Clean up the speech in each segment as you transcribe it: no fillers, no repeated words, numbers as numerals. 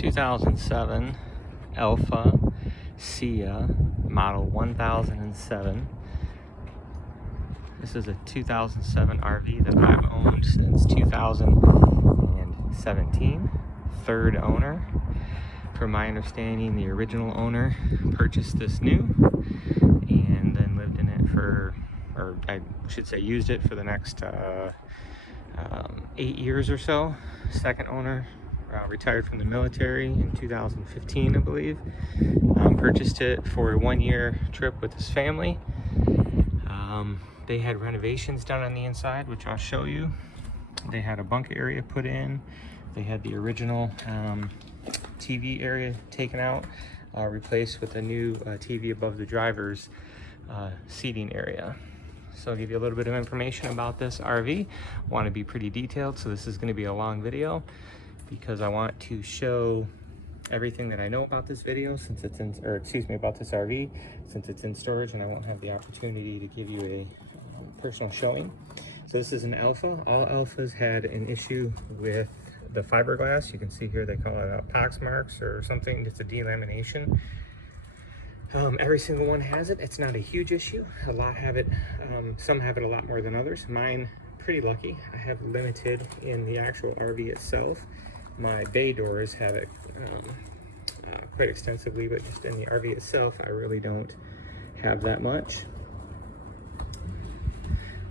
2007 Alpha Sia model 1007. This is a 2007 RV that I've owned since 2017. Third owner. From my understanding, the original owner purchased this new and then lived in it for, or I should say used it for the next 8 years or so. Second owner retired from the military in 2015, I believe. Purchased it for a 1-year trip with his family. They had renovations done on the inside, which I'll show you. They had a bunk area put in. They had the original TV area taken out, replaced with a new TV above the driver's seating area. So I'll give you a little bit of information about this RV. I want to be pretty detailed, so this is going to be a long video because I want to show everything that I know about this video since it's in, or excuse me, about this RV since it's in storage and I won't have the opportunity to give you a personal showing. So this is an Alpha. All Alphas had an issue with the fiberglass. You can see here they call it pox marks or something. It's a delamination. Every single one has it. It's not a huge issue. A lot have it. Some have it a lot more than others. Mine, pretty lucky. I have limited in the actual RV itself. My bay doors have it quite extensively, but just in the RV itself, I really don't have that much.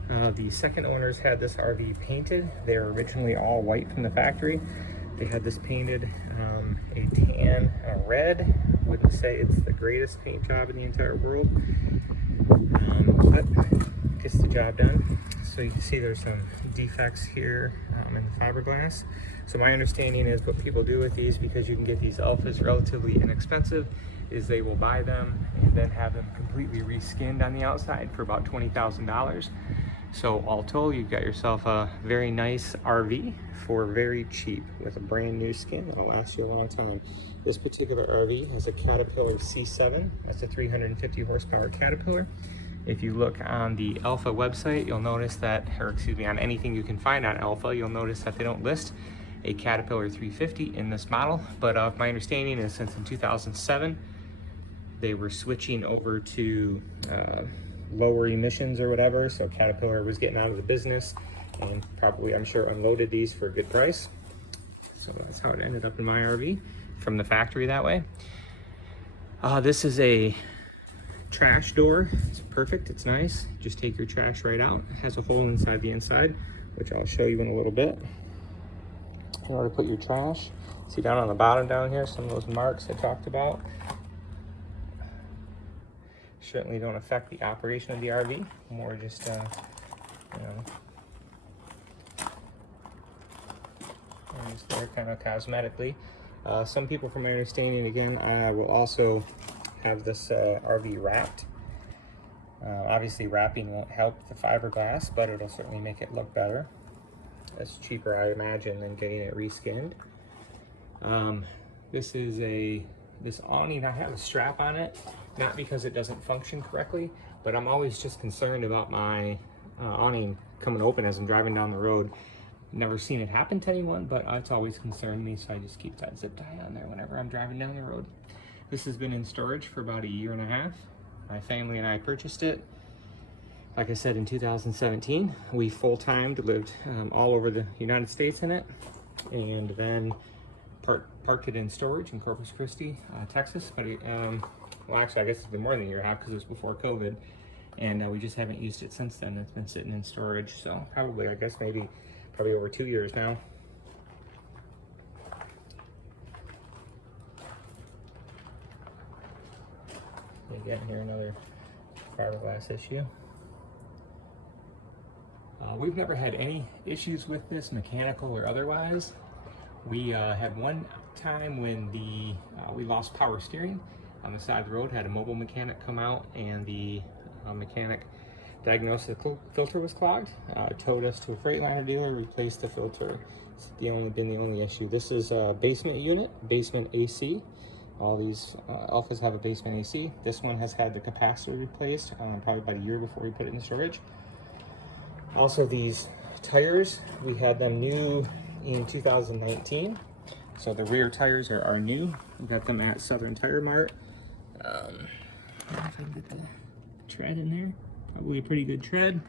The second owners had this RV painted. They were originally all white from the factory. They had this painted a tan and a red. Wouldn't say it's the greatest paint job in the entire world, but gets the job done. So you can see there's some defects here in the fiberglass. So my understanding is what people do with these, because you can get these Alphas relatively inexpensive, is they will buy them and then have them completely reskinned on the outside for about $20,000. So all told, you've got yourself a very nice RV for very cheap with a brand new skin that'll last you a long time. This particular RV has a Caterpillar C7. That's a 350 horsepower Caterpillar. If you look on the Alpha website, you'll notice that, or excuse me, on anything you can find on Alpha, you'll notice that they don't list a Caterpillar 350 in this model. But my understanding is since in 2007, they were switching over to lower emissions or whatever, so Caterpillar was getting out of the business and probably, I'm sure, unloaded these for a good price. So that's how it ended up in my RV from the factory that way. This is a trash door. It's perfect, it's nice. Just take your trash right out. It has a hole inside the inside, which I'll show you in a little bit. In order to put your trash, see down on the bottom down here, some of those marks I talked about certainly don't affect the operation of the RV, more just, you know, just there kind of cosmetically. Some people, from my understanding, again, will also have this RV wrapped. Obviously, wrapping won't help the fiberglass, but it'll certainly make it look better. It's cheaper, I imagine, than getting it reskinned. This is this awning. I have a strap on it, not because it doesn't function correctly, but I'm always just concerned about my awning coming open as I'm driving down the road. Never seen it happen to anyone, but it's always concerned me, so I just keep that zip tie on there whenever I'm driving down the road. This has been in storage for about 1.5 years. My family and I purchased it, like I said, in 2017. We full-timed, lived all over the United States in it, and then parked it in storage in Corpus Christi, Texas. But well, actually, I guess it's been more than 1.5 years because it was before COVID, and we just haven't used it since then. It's been sitting in storage, so probably, I guess, probably over 2 years now. Again, here another fiberglass issue. We've never had any issues with this, mechanical or otherwise. We had one time when we lost power steering on the side of the road, had a mobile mechanic come out, and the mechanic diagnosed the filter was clogged, towed us to a Freightliner dealer, replaced the filter. It's been the only issue. This is a basement unit, basement AC. All these Alphas have a basement AC. This one has had the capacitor replaced probably about 1 year before we put it in storage. Also, these tires, we had them new in 2019. So the rear tires are new. We got them at Southern Tire Mart. If I can get the tread in there, probably a pretty good tread.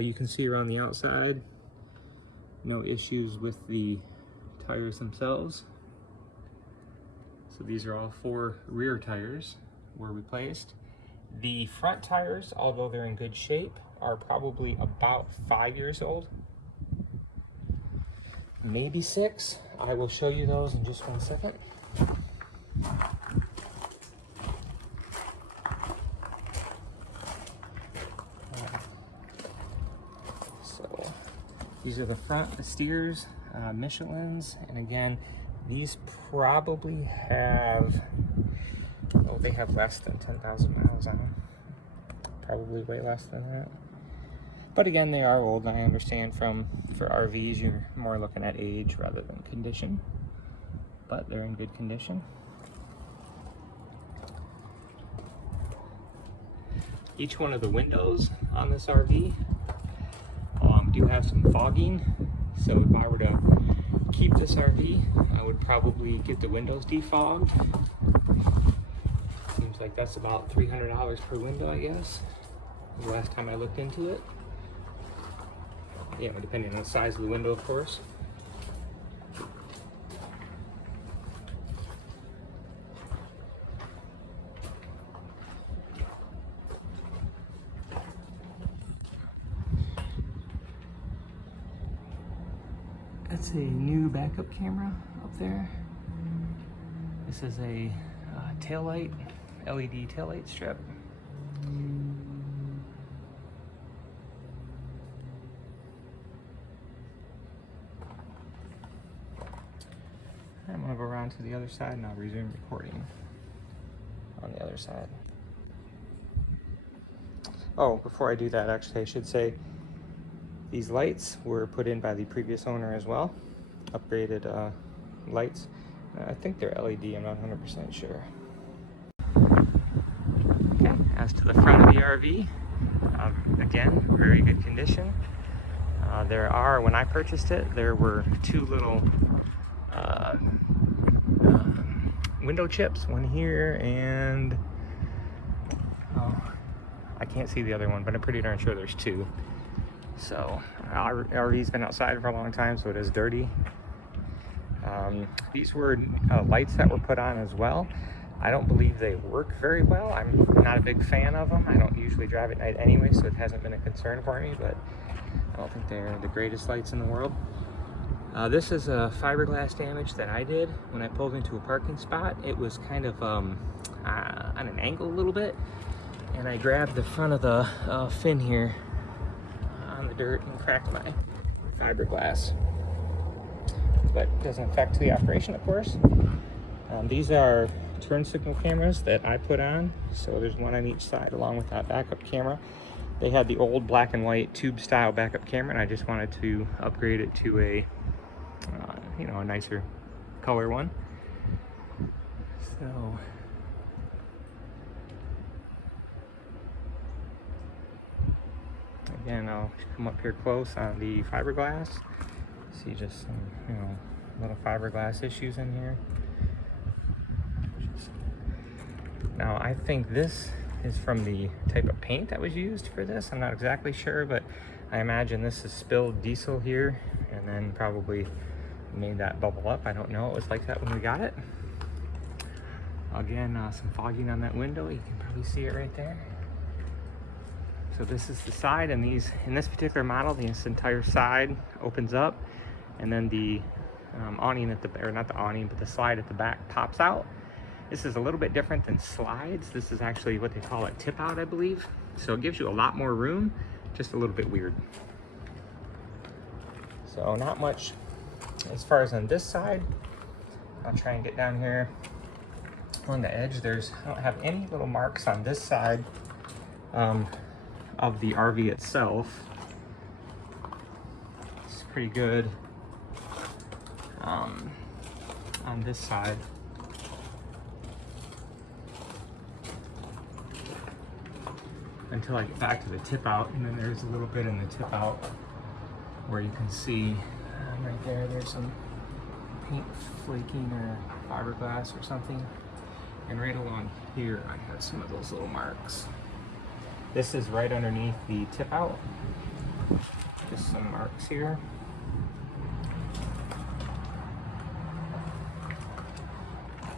You can see around the outside, no issues with the tires themselves. So these are all 4 rear tires were replaced. The front tires, although they're in good shape, are probably about 5 years old. Maybe 6. I will show you those in just 1 second. So these are the front, the steers, Michelin's, and again, these probably have, oh, they have less than 10,000 miles on them. Probably way less than that. But again, they are old, and I understand for RVs, you're more looking at age rather than condition. But they're in good condition. Each one of the windows on this RV do have some fogging. So if I were to keep this RV, I would probably get the windows defogged. Seems like that's about $300 per window, I guess. The last time I looked into it. Yeah, depending on the size of the window, of course. That's a new backup camera up there. This is a taillight, LED taillight strip. I'm gonna go around to the other side and I'll resume recording on the other side. Oh, before I do that, actually, I should say these lights were put in by the previous owner as well. Upgraded lights. I think they're LED, I'm not 100% sure. Okay, as to the front of the RV, again, very good condition. There are, when I purchased it, there were 2 little window chips, one here and, oh, I can't see the other one, but I'm pretty darn sure there's 2. So our RV's been outside for a long time, so it is dirty. These were lights that were put on as well. I don't believe they work very well. I'm not a big fan of them. I don't usually drive at night anyway, so it hasn't been a concern for me, but I don't think they're the greatest lights in the world. This is a fiberglass damage that I did when I pulled into a parking spot. It was kind of on an angle a little bit, and I grabbed the front of the fin here on the dirt and cracked my fiberglass. But it doesn't affect the operation, of course. These are turn signal cameras that I put on, so there's one on each side along with that backup camera. They had the old black and white tube style backup camera, and I just wanted to upgrade it to a you know, a nicer color one. So again, I'll come up here close on the fiberglass. See just some, you know, little fiberglass issues in here. Now I think this is from the type of paint that was used for this. I'm not exactly sure, but I imagine this is spilled diesel here and then probably made that bubble up. I don't know. It was like that when we got it. Again, some fogging on that window. You can probably see it right there. So this is the side, and these, in this particular model, this entire side opens up, and then the awning at the, or not the awning, but the slide at the back pops out. This is a little bit different than slides. This is actually what they call a tip out, I believe. So it gives you a lot more room, just a little bit weird. So not much as far as on this side. I'll try and get down here on the edge. I don't have any little marks on this side of the RV itself. It's pretty good on this side. Until I get back to the tip out, and then there's a little bit in the tip out where you can see right there, there's some paint flaking or fiberglass or something. And right along here, I have some of those little marks. This is right underneath the tip out. Just some marks here.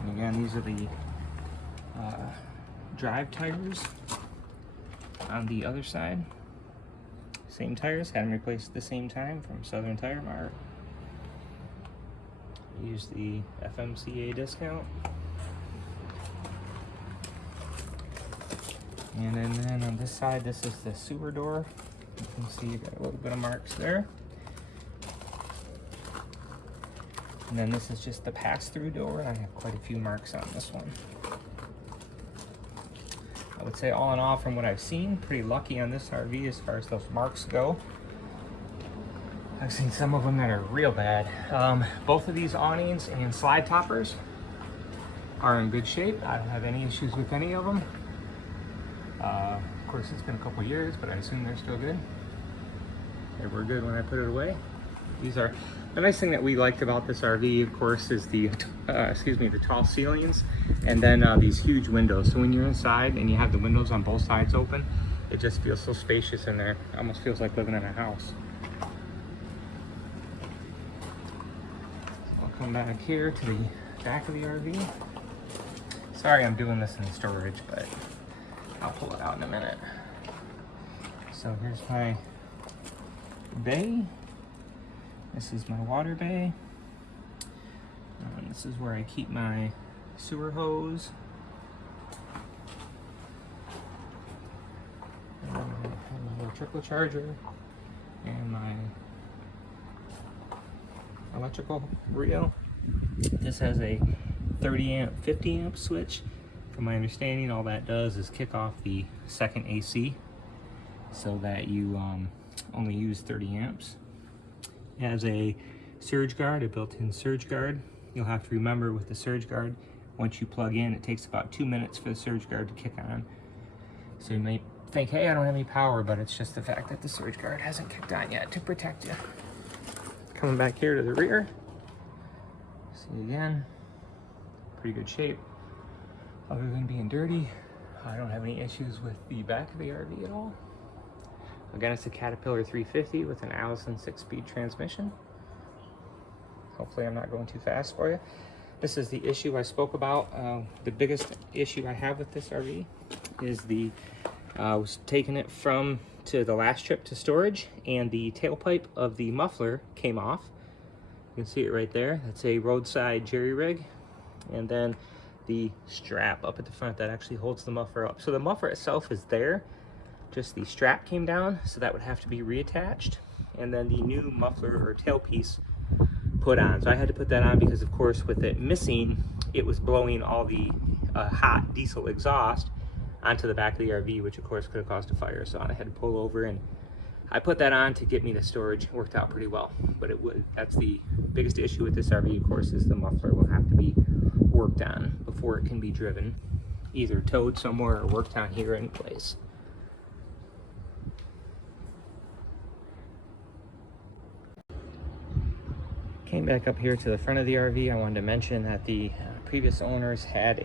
And again, these are the drive tires on the other side. Same tires, had them replaced at the same time from Southern Tire Mart. Use the FMCA discount. And then on this side, this is the sewer door. You can see you got a little bit of marks there. And then this is just the pass-through door. I have quite a few marks on this one. I would say all in all, from what I've seen, pretty lucky on this RV as far as those marks go. I've seen some of them that are real bad. Both of these awnings and slide toppers are in good shape. I don't have any issues with any of them. Of course, it's been a couple years, but I assume they're still good. They were good when I put it away. These are the nice thing that we liked about this RV, of course, is the the tall ceilings, and then these huge windows. So when you're inside and you have the windows on both sides open, it just feels so spacious in there. It almost feels like living in a house. I'll come back here to the back of the RV. Sorry I'm doing this in storage, but I'll pull it out in a minute. So here's my bay. This is my water bay. This is where I keep my sewer hose. And then I have my electrical charger and my electrical reel. This has a 30 amp, 50 amp switch. From my understanding, all that does is kick off the second AC so that you only use 30 amps. It has a surge guard, a built-in surge guard. You'll have to remember with the surge guard, once you plug in, it takes about 2 minutes for the surge guard to kick on. So you may think, hey, I don't have any power, but it's just the fact that the surge guard hasn't kicked on yet to protect you. Coming back here to the rear, see again, pretty good shape. Other than being dirty, I don't have any issues with the back of the RV at all. Again, it's a Caterpillar 350 with an Allison 6-speed transmission. Hopefully I'm not going too fast for you. This is the issue I spoke about. The biggest issue I have with this RV is I was taking it to the last trip to storage, and the tailpipe of the muffler came off. You can see it right there. That's a roadside jerry rig. And then the strap up at the front that actually holds the muffler up. So the muffler itself is there, just the strap came down, so that would have to be reattached, and then the new muffler or tailpiece put on. So I had to put that on because, of course, with it missing, it was blowing all the hot diesel exhaust onto the back of the RV, which of course could have caused a fire. So I had to pull over, and I put that on to get me to storage. It worked out pretty well, but that's the biggest issue with this RV, of course, is the muffler will have to be worked on before it can be driven, either towed somewhere or worked on here in place. Came back up here to the front of the RV. I wanted to mention that the previous owners had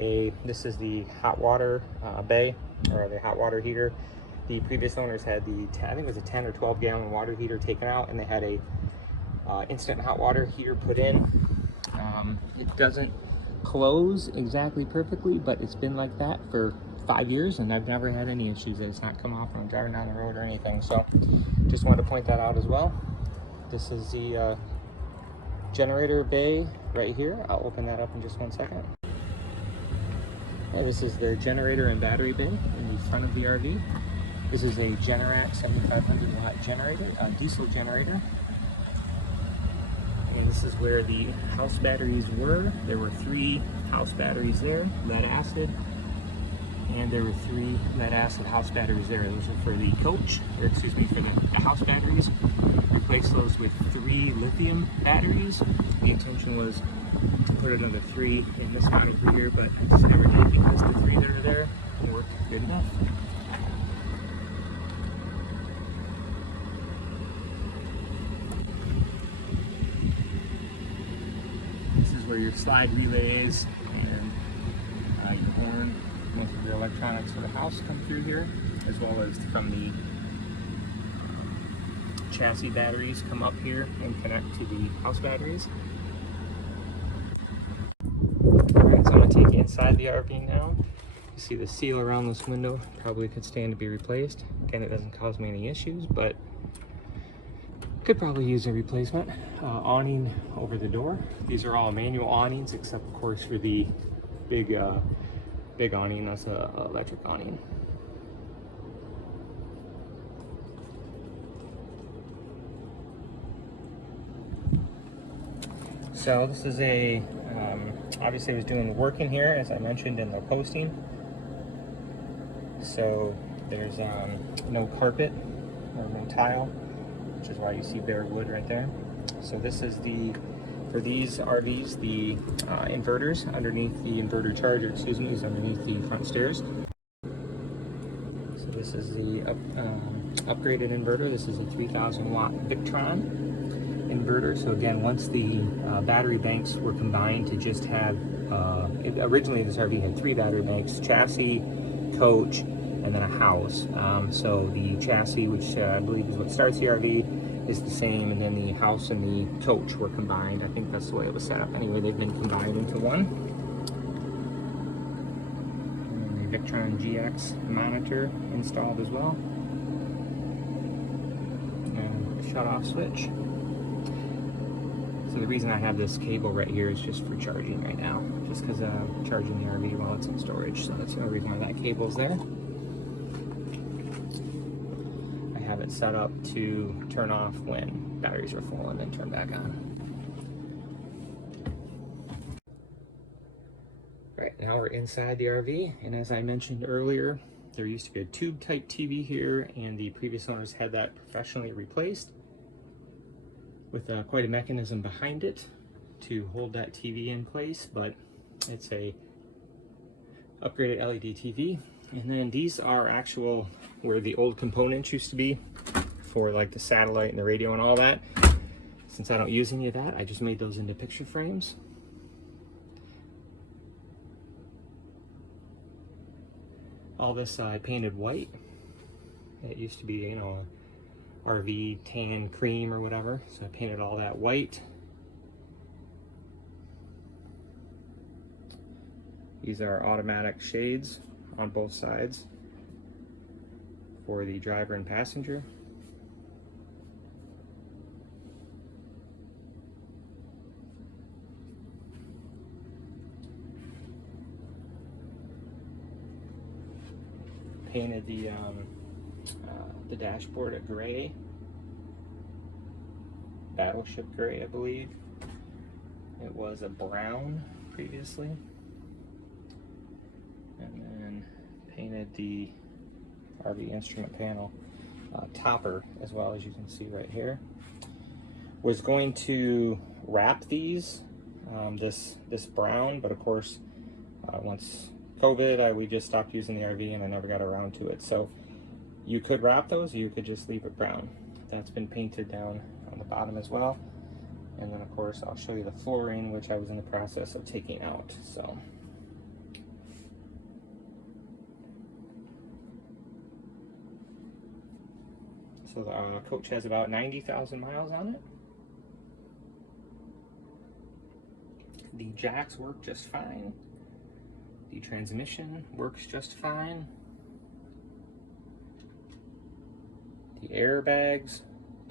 this is the hot water bay, or the hot water heater. The previous owners had I think it was a 10 or 12 gallon water heater taken out, and they had a instant hot water heater put in. It doesn't close exactly perfectly, but it's been like that for 5 years, and I've never had any issues that it's not come off when I'm driving down the road or anything. So just wanted to point that out as well. This is the generator bay right here. I'll open that up in just 1 second. This is the generator and battery bay in the front of the RV. This is a Generac 7500 watt generator, a diesel generator. And this is where the house batteries were. There were 3 house batteries there, lead acid, and there were 3 lead acid house batteries there. Those are for the coach, or excuse me, for the house batteries. Replace those with 3 lithium batteries. The intention was to put another 3 in this model here, but I just never did because the 3 that are there work good enough. where your slide relays and your horn, most of the electronics for the house come through here, as well as from the chassis batteries come up here and connect to the house batteries. Alright, so I'm going to take you inside the RV now. You see the seal around this window probably could stand to be replaced. Again, it doesn't cause me any issues, but could probably use a replacement. Awning over the door. These are all manual awnings, except of course for the big awning. That's an electric awning. So this is a, obviously I was doing the work in here, as I mentioned in the posting. So there's no carpet or no tile, which is why you see bare wood right there. So this is for these RVs, the inverters underneath the inverter charger, excuse me, is underneath the front stairs. So this is the upgraded inverter. This is a 3,000 watt Victron inverter. So again, once the battery banks were combined to just have, originally this RV had 3 battery banks, chassis, coach, and then a house. So the chassis, which I believe is what starts the RV, is the same, and then the house and the coach were combined. I think that's the way it was set up. Anyway, they've been combined into one. And the Victron GX monitor installed as well. And the shut-off switch. So the reason I have this cable right here is just for charging right now, just because I'm charging the RV while it's in storage. So that's the only reason why that cable's there. I have it set up to turn off when batteries are full and then turn back on. Right, now we're inside the RV, and as I mentioned earlier, there used to be a tube type TV here, and the previous owners had that professionally replaced with quite a mechanism behind it to hold that TV in place, but it's a upgraded LED TV. And then these are actual where the old components used to be for like the satellite and the radio and all that. Since I don't use any of that, I just made those into picture frames. All this I painted white. It used to be, you know, RV tan cream or whatever, so I painted all that white. These are automatic shades on both sides for the driver and passenger. Painted the dashboard a gray, battleship gray, I believe. It was a brown previously. And then painted the RV instrument panel topper as well, as you can see right here. Was going to wrap these this brown, but of course once COVID we just stopped using the RV and I never got around to it. So you could wrap those, or you could just leave it brown. That's been painted down on the bottom as well. And then of course I'll show you the flooring, which I was in the process of taking out. So the coach has about 90,000 miles on it. The jacks work just fine. The transmission works just fine. The airbags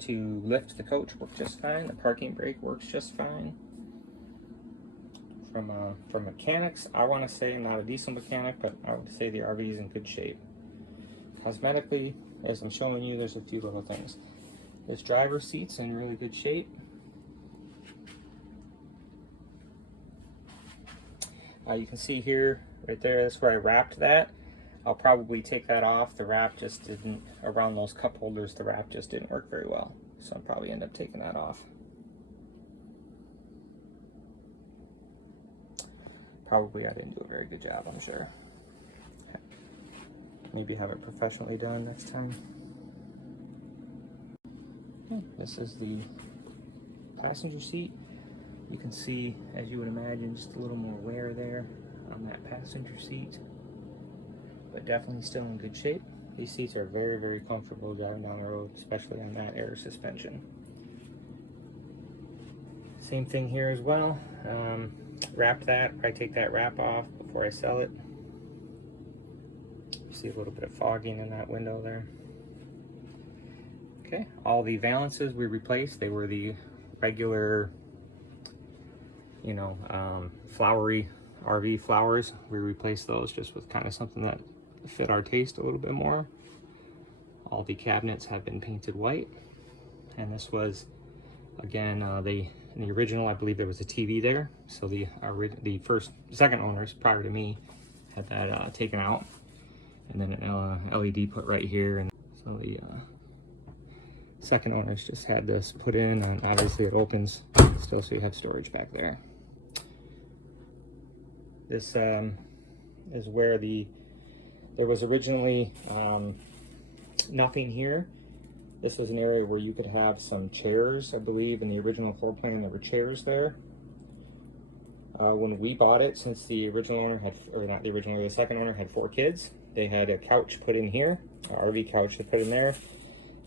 to lift the coach work just fine. The parking brake works just fine. From mechanics, I want to say I'm not a diesel mechanic, but I would say the RV is in good shape. Cosmetically, as I'm showing you, there's a few little things. This driver seat's in really good shape. You can see here, right there, that's where I wrapped that. I'll probably take that off. The wrap just didn't, around those cup holders, the wrap just didn't work very well. So I'll probably end up taking that off. Probably I didn't do a very good job, I'm sure. Maybe have it professionally done next time. Okay, this is the passenger seat. You can see, as you would imagine, just a little more wear there on that passenger seat, but definitely still in good shape. These seats are very, very comfortable driving down the road, especially on that air suspension. Same thing here as well. Wrapped that, I take that wrap off before I sell it. You see a little bit of fogging in that window there. Okay, all the valances we replaced. They were the regular, you know, flowery RV flowers. We replaced those just with kind of something that fit our taste a little bit more. All the cabinets have been painted white, and this was, again, in the original, I believe there was a TV there, so the second owners prior to me had that taken out, and then an LED put right here, and so the second owners just had this put in, and obviously it opens still, so you have storage back there. This is where there was originally nothing here. This was an area where you could have some chairs. I believe in the original floor plan there were chairs there. When we bought it, since the original owner had, or not the original, the second owner had 4 kids, they had a couch put in here, an RV couch to put in there,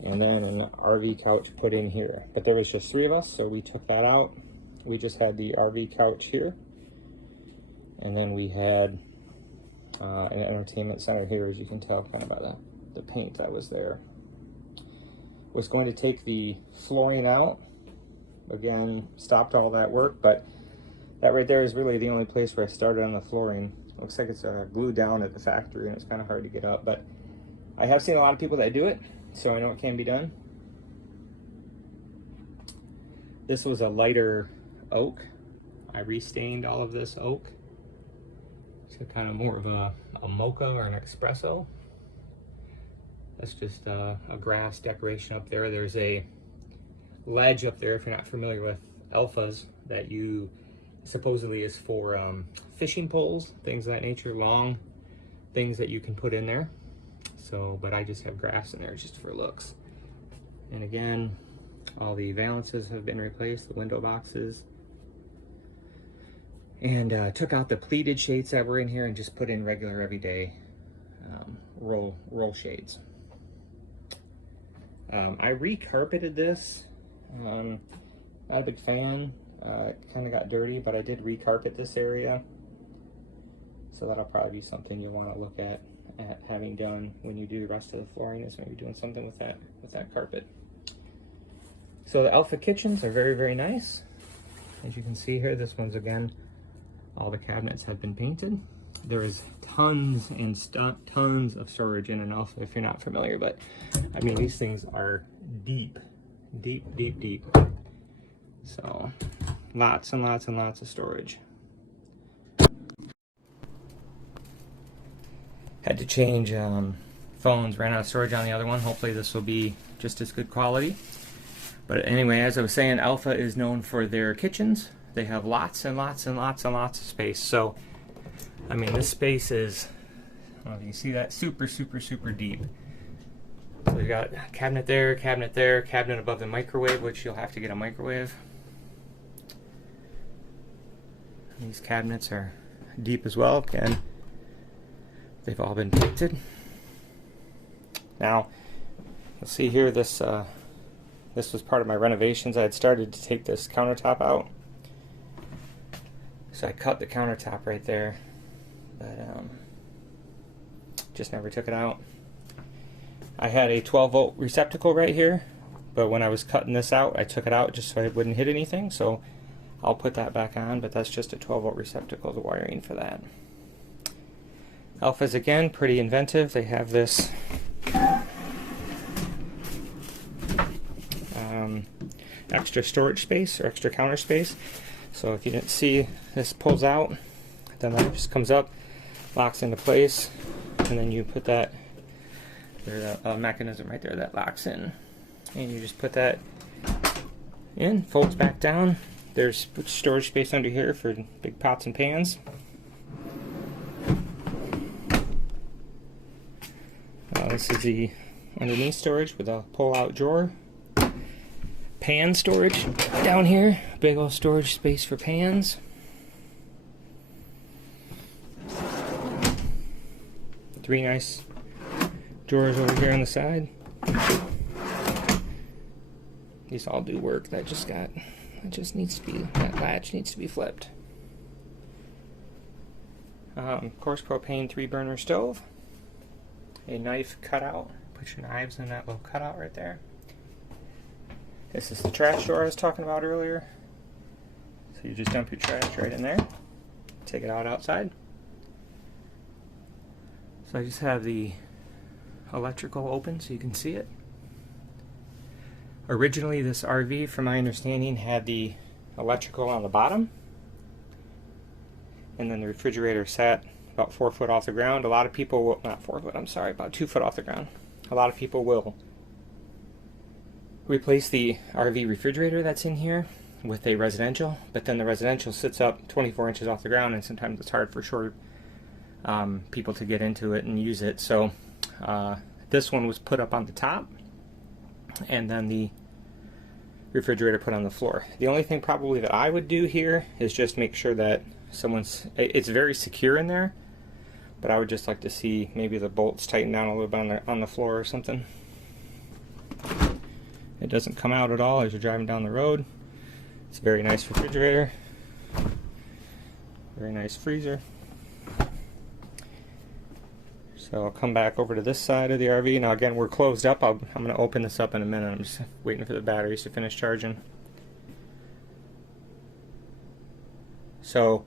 and then an RV couch put in here. But there was just 3 of us, so we took that out. We just had the RV couch here, and then we had an entertainment center here, as you can tell kind of by the paint that was there. Was going to take the flooring out. Again, stopped all that work, but that right there is really the only place where I started on the flooring. Looks like it's glued down at the factory, and it's kind of hard to get up, but I have seen a lot of people that do it, so I know it can be done. This was a lighter oak. I restained all of this oak. So kind of more of a mocha or an espresso. That's just a grass decoration up there. There's a ledge up there, if you're not familiar with Alphas, that you supposedly is for fishing poles, things of that nature, long things that you can put in there. So, but I just have grass in there just for looks. And again, all the valances have been replaced, the window boxes. And took out the pleated shades that were in here and just put in regular everyday roll shades. I recarpeted this. Not a big fan. It kind of got dirty, but I did recarpet this area. So that'll probably be something you'll want to look at having done when you do the rest of the flooring, is maybe doing something with that carpet. So the Alpha kitchens are very, very nice. As you can see here, this one's, again, all the cabinets have been painted. There is tons and tons of storage in an Alpha, if you're not familiar, but I mean, these things are deep, deep, deep, deep. So lots and lots and lots of storage. Had to change phones, ran out of storage on the other one. Hopefully this will be just as good quality. But anyway, as I was saying, Alpha is known for their kitchens. They have lots and lots and lots and lots of space. So, I mean, this space is, I don't know if you can see that, super, super, super deep. So we've got cabinet there, cabinet above the microwave, which you'll have to get a microwave. These cabinets are deep as well. Again, they've all been painted. Now, you'll see here, this was part of my renovations. I had started to take this countertop out. So I cut the countertop right there, but just never took it out. I had a 12-volt receptacle right here, but when I was cutting this out, I took it out just so it wouldn't hit anything. So I'll put that back on, but that's just a 12-volt receptacle, the wiring for that. Alphas, again, pretty inventive. They have this extra storage space or extra counter space. So if you didn't see, this pulls out, then that just comes up, locks into place, and then you put that, there's a mechanism right there that locks in, and you just put that in, folds back down. There's storage space under here for big pots and pans. This is the underneath storage with a pull-out drawer. Pan storage down here, big old storage space for pans. Three nice drawers over here on the side. These all do work. That just needs to be, that latch needs to be flipped. Of course, propane 3-burner stove. A knife cutout. Put your knives in that little cutout right there. This is the trash drawer I was talking about earlier. So you just dump your trash right in there. Take it out outside. So I just have the electrical open so you can see it. Originally, this RV, from my understanding, had the electrical on the bottom. And then the refrigerator sat about 4 foot off the ground. A lot of people will, not 4 foot, I'm sorry, about 2 foot off the ground. A lot of people will replace the RV refrigerator that's in here with a residential, but then the residential sits up 24 inches off the ground, and sometimes it's hard for short people to get into it and use it. So this one was put up on the top, and then the refrigerator put on the floor. The only thing probably that I would do here is just make sure that it's very secure in there, but I would just like to see maybe the bolts tighten down a little bit on the floor or something. It doesn't come out at all as you're driving down the road. It's a very nice refrigerator, very nice freezer. So I'll come back over to this side of the RV. Now again, we're closed up. I'm going to open this up in a minute. I'm just waiting for the batteries to finish charging. So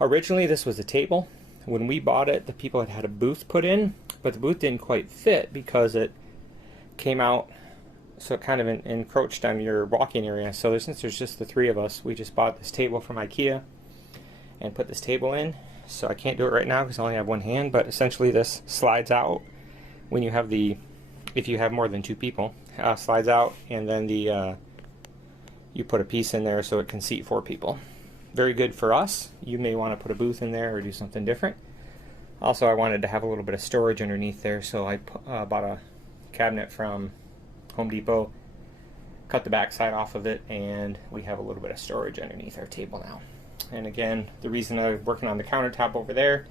originally this was a table. When we bought it, the people had a booth put in, but the booth didn't quite fit because it came out, so it kind of encroached on your walking area. So since there's just the 3 of us, we just bought this table from IKEA and put this table in. So I can't do it right now because I only have one hand, but essentially this slides out when you have if you have more than 2 people, slides out, and then you put a piece in there so it can seat 4 people. Very good for us. You may want to put a booth in there or do something different. Also, I wanted to have a little bit of storage underneath there, so I bought a cabinet from Home Depot, cut the back side off of it, and we have a little bit of storage underneath our table now. And again, the reason I'm working on the countertop over there,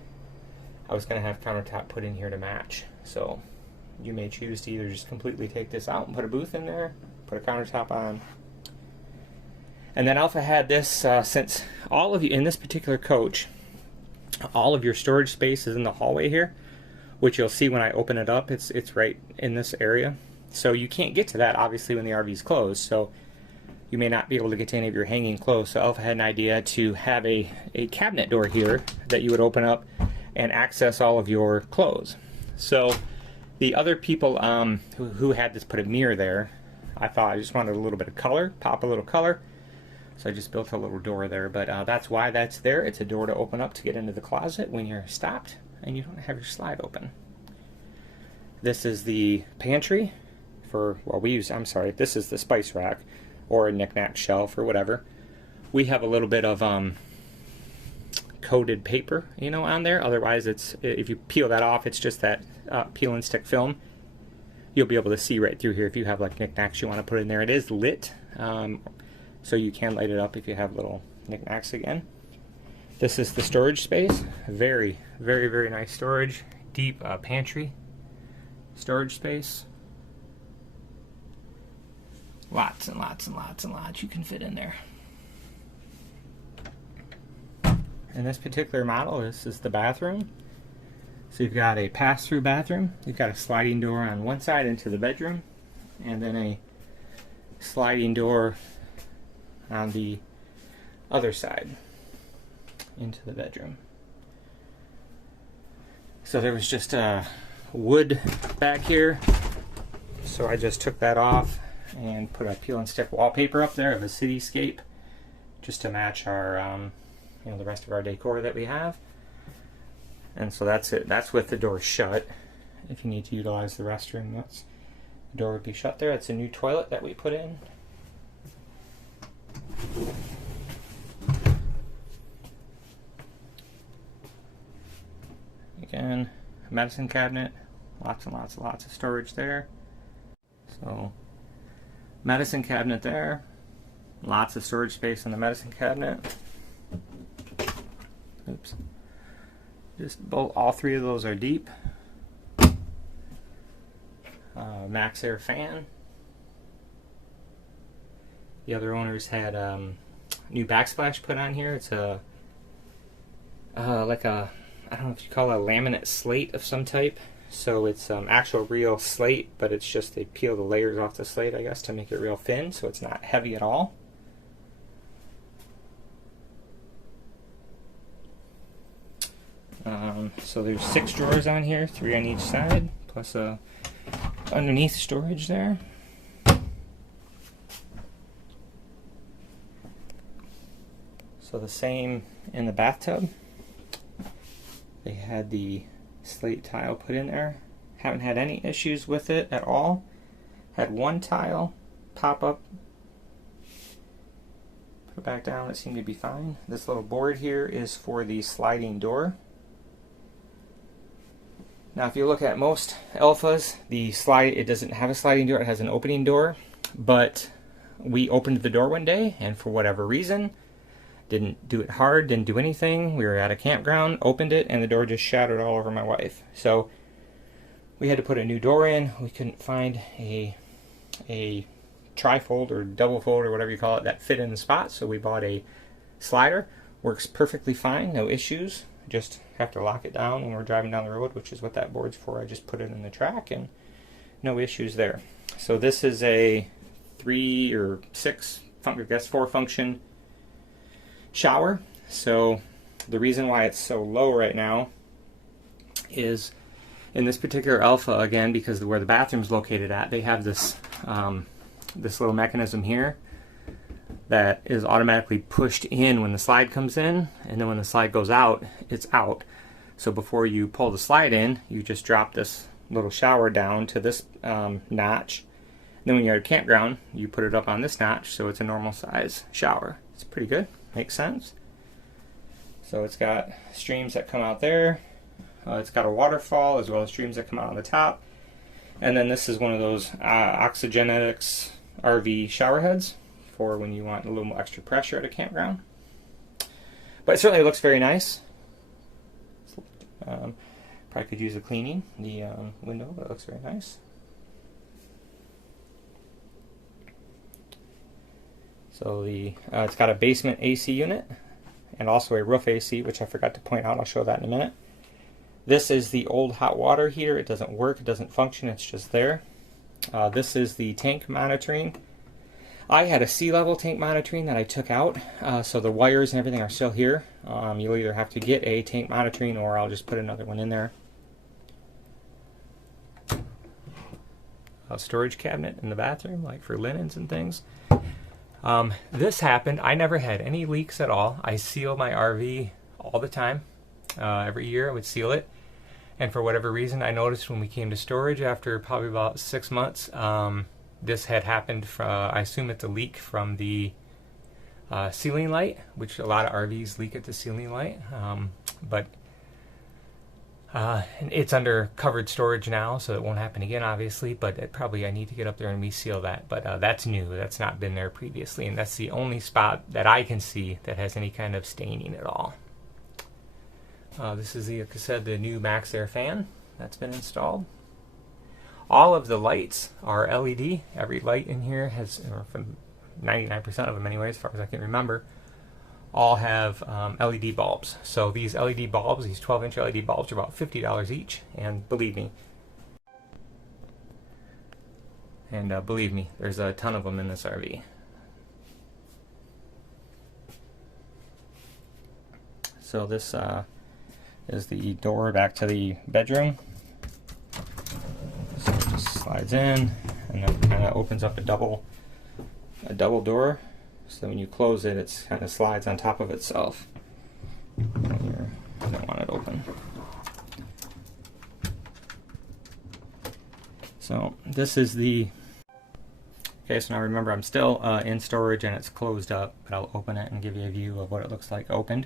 I was going to have countertop put in here to match. So you may choose to either just completely take this out and put a booth in there, put a countertop on. And then Alpha had this, since all of you, in this particular coach, all of your storage space is in the hallway here, which you'll see when I open it up. It's right in this area. So you can't get to that, obviously, when the RV's closed. So you may not be able to get to any of your hanging clothes. So Alpha had an idea to have a cabinet door here that you would open up and access all of your clothes. So the other people who had this put a mirror there, I thought I just wanted a little bit of color, pop a little color. So I just built a little door there, but that's why that's there. It's a door to open up to get into the closet when you're stopped and you don't have your slide open. This is the pantry for, well, this is the spice rack or a knick-knack shelf or whatever. We have a little bit of coated paper, on there. Otherwise, if you peel that off, it's just that peel and stick film. You'll be able to see right through here if you have like knickknacks you want to put in there. It is lit. So you can light it up if you have little knickknacks again. This is the storage space. Very, very, very nice storage. Deep pantry storage space. Lots and lots and lots and lots you can fit in there. In this particular model, this is the bathroom. So you've got a pass-through bathroom. You've got a sliding door on one side into the bedroom, and then a sliding door on the other side into the bedroom. So there was just wood back here, so I just took that off and put a peel and stick wallpaper up there of a cityscape just to match our the rest of our decor that we have. And so that's it. That's with the door shut. If you need to utilize the restroom, the door would be shut there. It's a new toilet that we put in. Again, medicine cabinet, lots and lots and lots of storage there. So, medicine cabinet there, Lots of storage space in the medicine cabinet. Oops. All three of those are deep. MaxxAir fan. The other owners had new backsplash put on here. It's a like a, I don't know if you call it a laminate slate of some type. So it's actual real slate, but it's just they peel the layers off the slate, I guess, to make it real thin, so it's not heavy at all. So there's 6 drawers on here, 3 on each side, plus a underneath storage there. So the same in the bathtub. They had the slate tile put in there. Haven't had any issues with it at all. Had one tile pop up, put it back down, it seemed to be fine. This little board here is for the sliding door. Now if you look at most Elfas, it doesn't have a sliding door, it has an opening door. But we opened the door one day, and for whatever reason, didn't do it hard, didn't do anything. We were at a campground, opened it, and the door just shattered all over my wife. So we had to put a new door in. We couldn't find a trifold or double fold or whatever you call it that fit in the spot, so we bought a slider. Works perfectly fine, no issues. Just have to lock it down when we're driving down the road, which is what that board's for. I just put it in the track and no issues there. So this is a 3 or 6, I guess 4 function shower. So the reason why it's so low right now is in this particular Elfa, again, because of where the bathroom's located at, they have this this little mechanism here that is automatically pushed in when the slide comes in, and then when the slide goes out, it's out. So before you pull the slide in, you just drop this little shower down to this notch. Then when you're at a campground, you put it up on this notch, so it's a normal size shower. It's pretty good, makes sense. So it's got streams that come out there. It's got a waterfall as well as streams that come out on the top. And then this is one of those Oxygenetics RV shower heads for when you want a little more extra pressure at a campground. But it certainly looks very nice. Probably could use a cleaning, the window, but it looks very nice. So it's got a basement AC unit and also a roof AC, which I forgot to point out. I'll show that in a minute. This is the old hot water heater. It doesn't work, it doesn't function, it's just there. This is the tank monitoring. I had a sea level tank monitoring that I took out, so the wires and everything are still here. You'll either have to get a tank monitoring or I'll just put another one in there. A storage cabinet in the bathroom, like for linens and things. This happened. I never had any leaks at all. I seal my RV all the time. Every year I would seal it. And for whatever reason, I noticed when we came to storage after probably about 6 months, this had happened from, I assume it's a leak from the ceiling light, which a lot of RVs leak at the ceiling light. But it's under covered storage now, so it won't happen again, obviously, but I need to get up there and reseal that. But that's new. That's not been there previously, and that's the only spot that I can see that has any kind of staining at all. This is, like I said, the new MaxxAir fan that's been installed. All of the lights are LED. Every light in here has, or from 99% of them anyway, as far as I can remember, all have LED bulbs. So these LED bulbs, these 12-inch LED bulbs, are about $50 each, and believe me, there's a ton of them in this RV. So this is the door back to the bedroom. So it just slides in, and then kind of opens up a double door. So when you close it, it kind of slides on top of itself. You don't want it open. So this is the... Okay, so now remember I'm still in storage and it's closed up, but I'll open it and give you a view of what it looks like opened.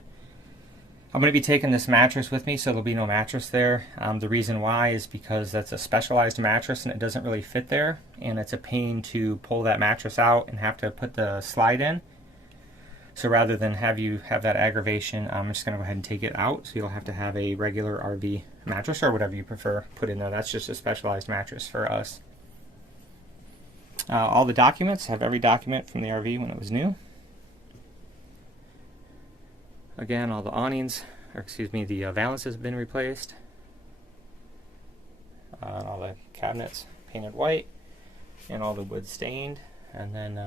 I'm going to be taking this mattress with me, so there'll be no mattress there. The reason why is because that's a specialized mattress and it doesn't really fit there, and it's a pain to pull that mattress out and have to put the slide in. So rather than have you have that aggravation, I'm just going to go ahead and take it out, so you'll have to have a regular RV mattress or whatever you prefer put in there. That's just a specialized mattress for us. All the documents, have every document from the RV when it was new. Again, all the awnings, or excuse me, the valances have been replaced. All the cabinets painted white, and all the wood stained. And then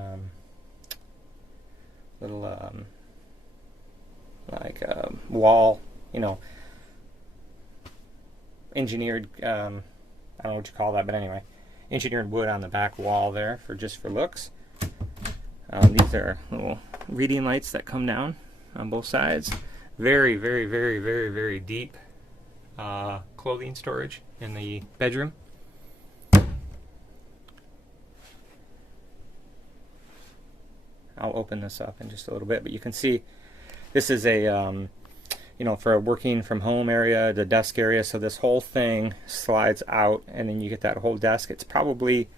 little wall, you know, engineered, I don't know what you call that, but anyway, engineered wood on the back wall there for just for looks. These are little reading lights that come down on both sides. Very, very, very, very, very deep clothing storage in the bedroom. I'll open this up in just a little bit, but you can see this is a you know, for a working from home area, the desk area. So this whole thing slides out, and then you get that whole desk. It's probably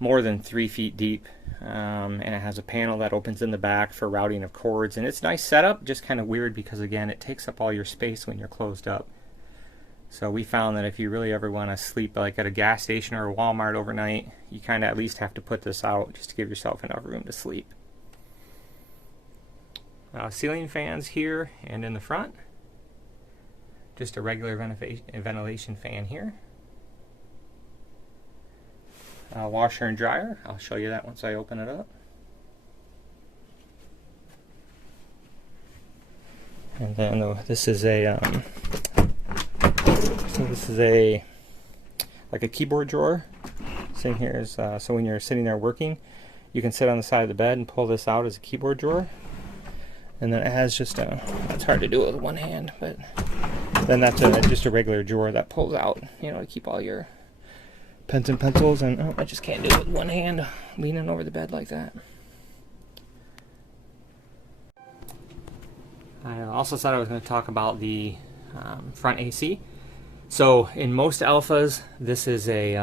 more than 3 feet deep, and it has a panel that opens in the back for routing of cords, and it's a nice setup. Just kind of weird because again, it takes up all your space when you're closed up. So we found that if you really ever want to sleep like at a gas station or a Walmart overnight, you kind of at least have to put this out just to give yourself enough room to sleep. Ceiling fans here and in the front. Just a regular ventilation fan here. Washer and dryer. I'll show you that once I open it up. And then this is a like a keyboard drawer. Sitting here is so when you're sitting there working, you can sit on the side of the bed and pull this out as a keyboard drawer. And then it has just a, it's hard to do it with one hand, but then that's just a regular drawer that pulls out, you know, to keep all your pens and pencils. And oh, I just can't do it with one hand leaning over the bed like that. I also said I was going to talk about the front AC. So in most Alphas, this is a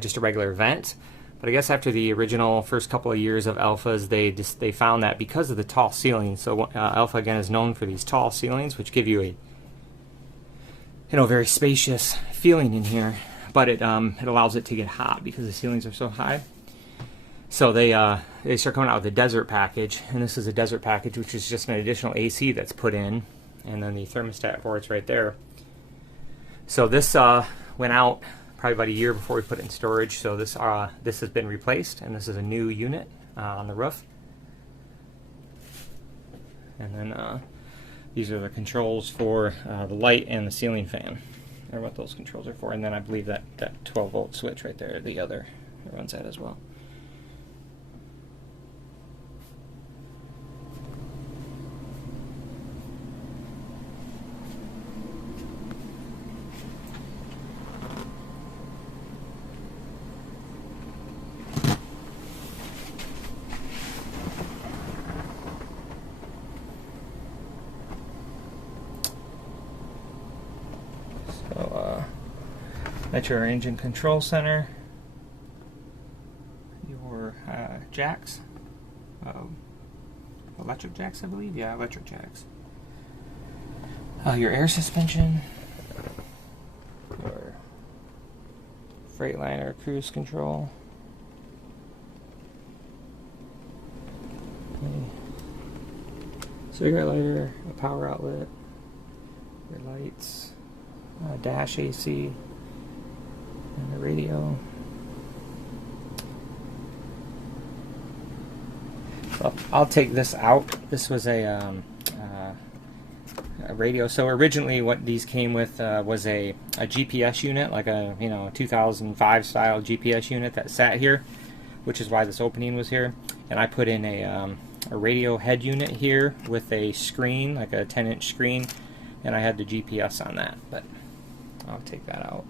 just a regular vent. But I guess after the original first couple of years of Alphas, they found that because of the tall ceilings. So Alpha again is known for these tall ceilings, which give you a very spacious feeling in here. But it allows it to get hot because the ceilings are so high. So they start coming out with a desert package, and this is a desert package, which is just an additional AC that's put in, and then the thermostat for it's right there. So this went out probably about a year before we put it in storage. So this has been replaced, and this is a new unit on the roof. And then these are the controls for the light and the ceiling fan, or what those controls are for. And then I believe that 12-volt switch right there, the other, runs that as well. That's your engine control center, your jacks, electric jacks, I believe. Yeah, electric jacks. Your air suspension, your Freightliner cruise control, cigarette lighter, a power outlet, your lights, dash AC, and the radio. So I'll take this out. This was a radio. So originally what these came with was a GPS unit, like a 2005 style GPS unit that sat here, which is why this opening was here. And I put in a radio head unit here with a screen, like a 10-inch screen, and I had the GPS on that, but I'll take that out.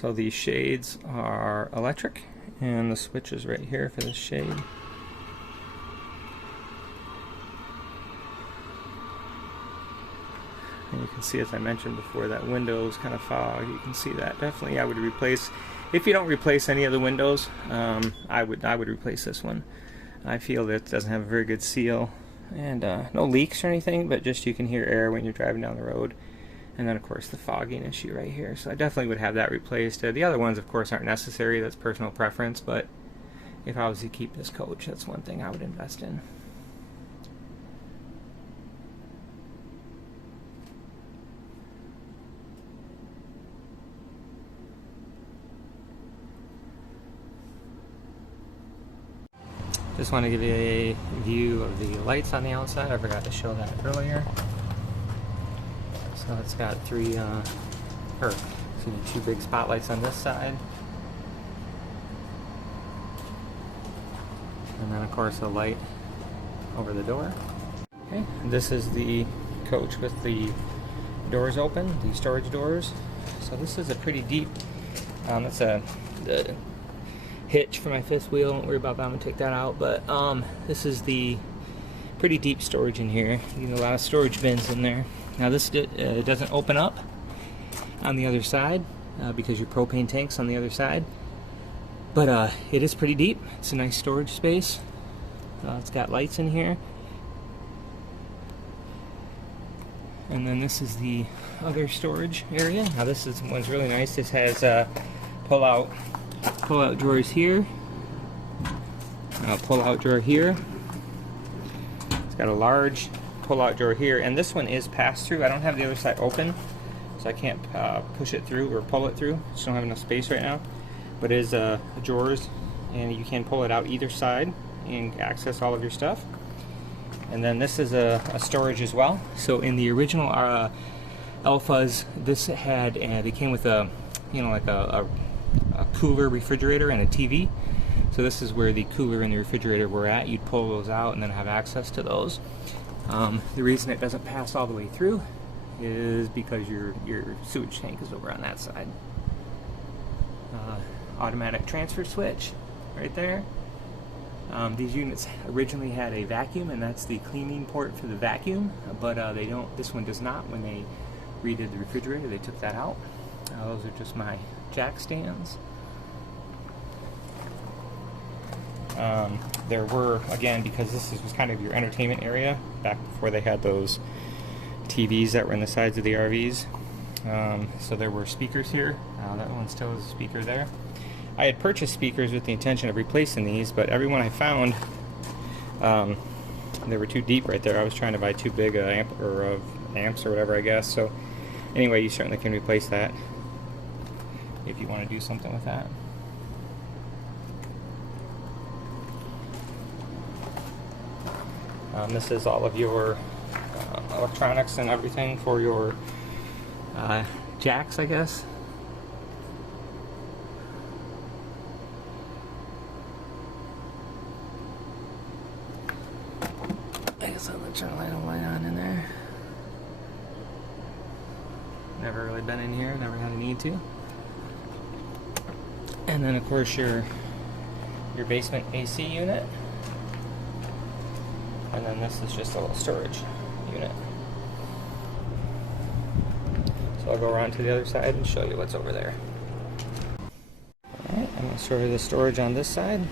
So these shades are electric, and the switch is right here for the shade. And you can see, as I mentioned before, that window is kind of fog. You can see that. Definitely I would replace, if you don't replace any of the windows, I would replace this one. I feel that it doesn't have a very good seal, and no leaks or anything, but just you can hear air when you're driving down the road. And then of course the fogging issue right here. So I definitely would have that replaced. The other ones of course aren't necessary, that's personal preference, but if I was to keep this coach, that's one thing I would invest in. Just want to give you a view of the lights on the outside. I forgot to show that earlier. So it's got two big spotlights on this side. And then of course a light over the door. Okay, this is the coach with the doors open, the storage doors. So this is a pretty deep, that's the hitch for my fifth wheel. Don't worry about that, I'm gonna take that out. But this is the pretty deep storage in here. You get a lot of storage bins in there. Now this doesn't open up on the other side because your propane tank's on the other side. But it is pretty deep. It's a nice storage space. It's got lights in here. And then this is the other storage area. Now this one's really nice. This has pull-out drawers here. Pull-out drawer here. It's got a large pull-out drawer here, and this one is pass-through. I don't have the other side open, so I can't push it through or pull it through. Just don't have enough space right now. But it is drawers, and you can pull it out either side and access all of your stuff. And then this is a storage as well. So in the original Alphas, this had they came with a like a cooler, refrigerator, and a TV. So this is where the cooler and the refrigerator were at. You'd pull those out and then have access to those. The reason it doesn't pass all the way through is because your sewage tank is over on that side. Automatic transfer switch right there. These units originally had a vacuum, and that's the cleaning port for the vacuum, but they don't. This one does not. When they redid the refrigerator, they took that out. Those are just my jack stands. There were, again, because this was kind of your entertainment area back before they had those TVs that were in the sides of the RVs. So there were speakers here. That one still has a speaker there. I had purchased speakers with the intention of replacing these, but every one I found, they were too deep right there. I was trying to buy too big amps or whatever, I guess. So anyway, you certainly can replace that if you want to do something with that. This is all of your electronics and everything for your jacks, I guess. I guess I'll let you light a light on in there. Never really been in here, never had a need to. And then of course your basement AC unit. And then this is just a little storage unit. So I'll go around to the other side and show you what's over there. Alright, I'm going to show you the storage on this side.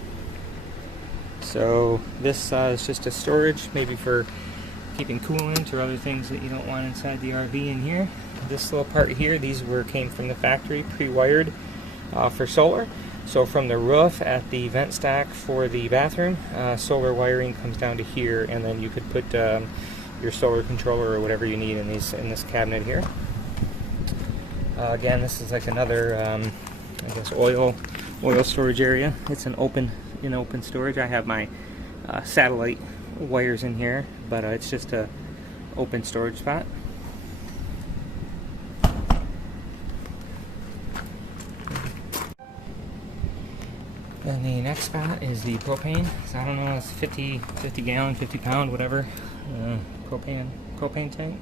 So this is just a storage, maybe for keeping coolant or other things that you don't want inside the RV in here. This little part here, these came from the factory, pre-wired for solar. So from the roof at the vent stack for the bathroom, solar wiring comes down to here, and then you could put your solar controller or whatever you need in this cabinet here. Again, this is like another, I guess, oil storage area. It's an open storage. I have my satellite wires in here, but it's just a open storage spot. And the next spot is the propane. So I don't know, it's 50 gallon, 50 pound, whatever, propane tank.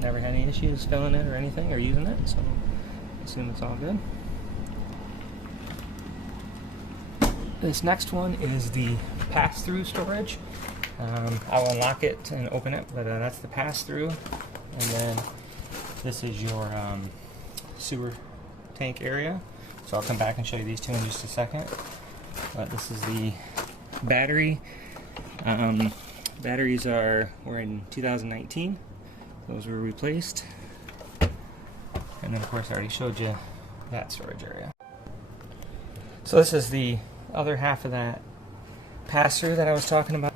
Never had any issues filling it or anything or using it, so I assume it's all good. This next one is the pass-through storage. I'll unlock it and open it, but that's the pass-through. And then this is your sewer tank area. So I'll come back and show you these two in just a second. But this is the battery. Batteries were in 2019. Those were replaced. And then of course I already showed you that storage area. So this is the other half of that pass-through that I was talking about.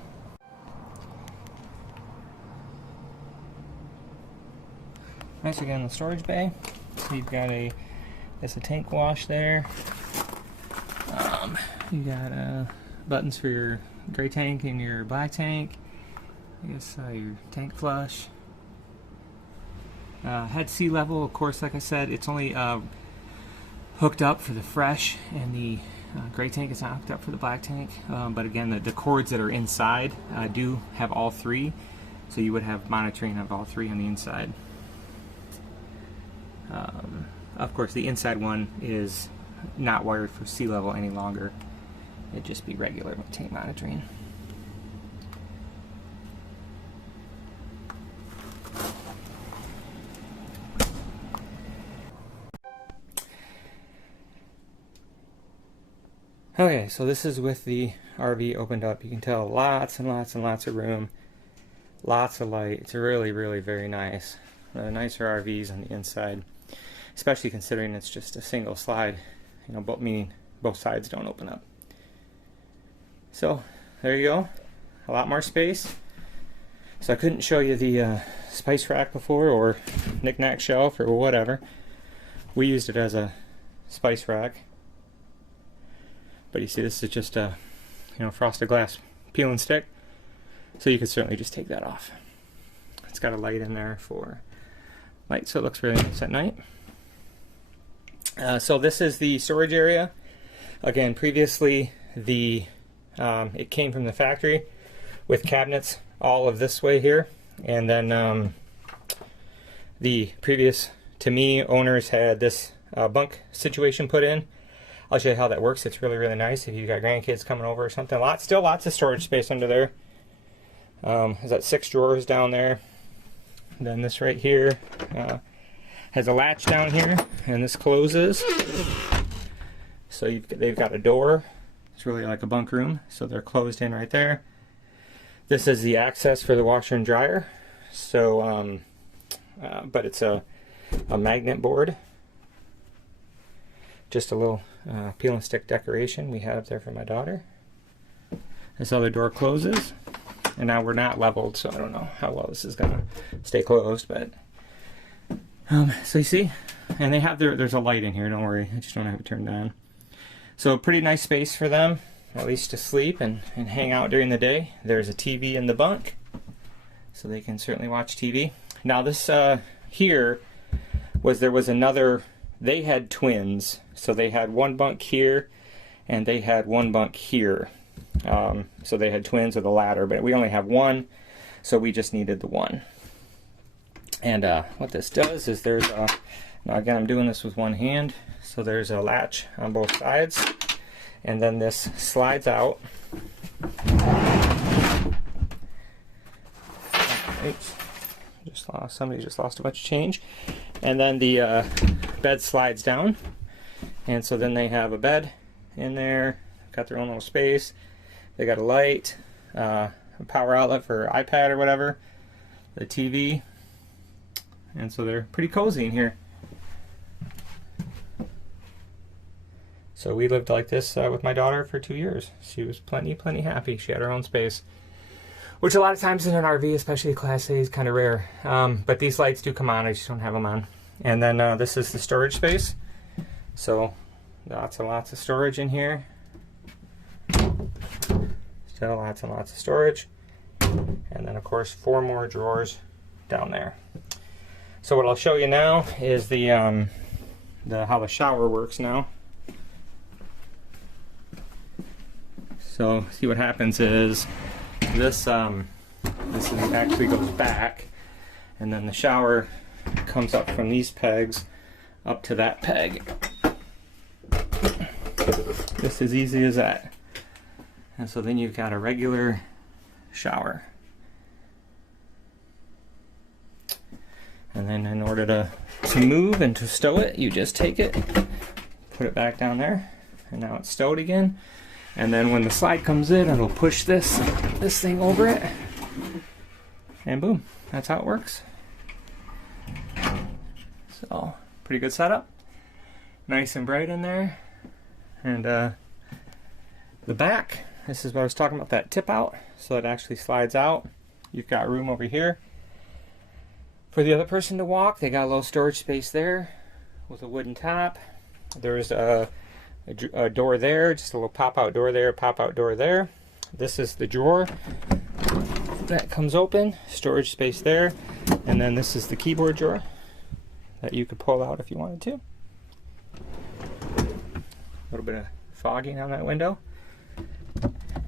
Nice again, the storage bay. So you've got it's a tank wash there. You got buttons for your gray tank and your black tank. I guess your tank flush. Head sea level, of course, like I said, it's only hooked up for the fresh and the gray tank. It's not hooked up for the black tank. But again, the cords that are inside do have all three. So you would have monitoring of all three on the inside. Of course, the inside one is not wired for sea level any longer. It'd just be regular tank monitoring. Okay, so this is with the RV opened up. You can tell lots and lots and lots of room, lots of light. It's really, really very nice. Nicer RVs on the inside, especially considering it's just a single slide, you know, meaning both sides don't open up. So there you go, a lot more space. So I couldn't show you the spice rack before, or knick-knack shelf, or whatever. We used it as a spice rack. But you see, this is just a, you know, frosted glass peel and stick. So you could certainly just take that off. It's got a light in there for light, so it looks really nice at night. So this is the storage area. Again, previously it came from the factory with cabinets all of this way here, and then the previous, to me, owners had this bunk situation put in. I'll show you how that works. It's really, really nice if you've got grandkids coming over or something. Still lots of storage space under there. There's that 6 drawers down there. And then this right here has a latch down here, and this closes. So they've got a door. It's really like a bunk room, so they're closed in right there. This is the access for the washer and dryer. So, but it's a magnet board. Just a little peel and stick decoration we have there for my daughter. This other door closes, and now we're not leveled, so I don't know how well this is gonna stay closed, but so you see, and they have there's a light in here, don't worry, I just don't have it turned on. So a pretty nice space for them, at least to sleep and hang out during the day. There's a TV in the bunk, so they can certainly watch TV. Now this here there was another. They had twins, so they had one bunk here, and they had one bunk here. So they had twins with a ladder, but we only have one, so we just needed the one. And what this does is there's a, now again I'm doing this with one hand, so there's a latch on both sides, and then this slides out. Oops. Somebody just lost a bunch of change. And then the bed slides down, and so then they have a bed in there, got their own little space. They got a light, a power outlet for iPad or whatever, the TV, and so they're pretty cozy in here. So we lived like this with my daughter for 2 years. She was plenty happy. She had her own space, which a lot of times in an RV, especially Class A, is kind of rare. But these lights do come on, I just don't have them on. And then this is the storage space. So lots and lots of storage in here. Still lots and lots of storage. And then of course 4 more drawers down there. So what I'll show you now is the how the shower works now. So see what happens is this actually goes back, And then the shower comes up from these pegs up to that peg. Just as easy as that. And so then you've got a regular shower. And then in order to move and to stow it, you just take it, put it back down there, and now it's stowed again. And then when the slide comes in, it'll push this thing over it, and boom, that's how it works. So, pretty good setup. Nice and bright in there. And the back, this is what I was talking about, that tip out, so it actually slides out. You've got room over here for the other person to walk. They got a little storage space there with a wooden top. There's a door there, just a little pop-out door there, pop-out door there. This is the drawer that comes open, storage space there. And then this is the keyboard drawer that you could pull out if you wanted to. A little bit of fogging on that window.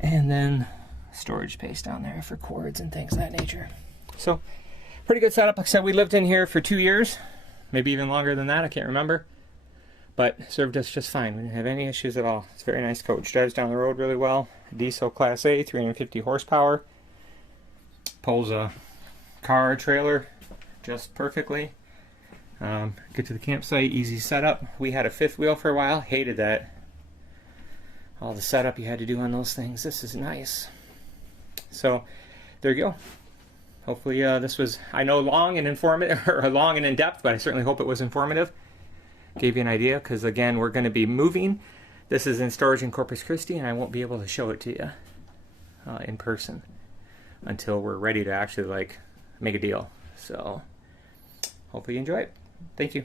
And then storage space down there for cords and things of that nature. So, pretty good setup. Like I said, we lived in here for 2 years, maybe even longer than that, I can't remember. But served us just fine. We didn't have any issues at all. It's a very nice coach. Drives down the road really well. Diesel Class A, 350 horsepower. Pulls a car trailer just perfectly. Get to the campsite, easy setup. We had a fifth wheel for a while. Hated that. All the setup you had to do on those things. This is nice. So, there you go. Hopefully this was, I know, long and informative, or long and in-depth, but I certainly hope it was informative. Gave you an idea, because again, we're going to be moving. This is in storage in Corpus Christi, and I won't be able to show it to you in person until we're ready to actually, like, make a deal. So, hopefully you enjoy it. Thank you.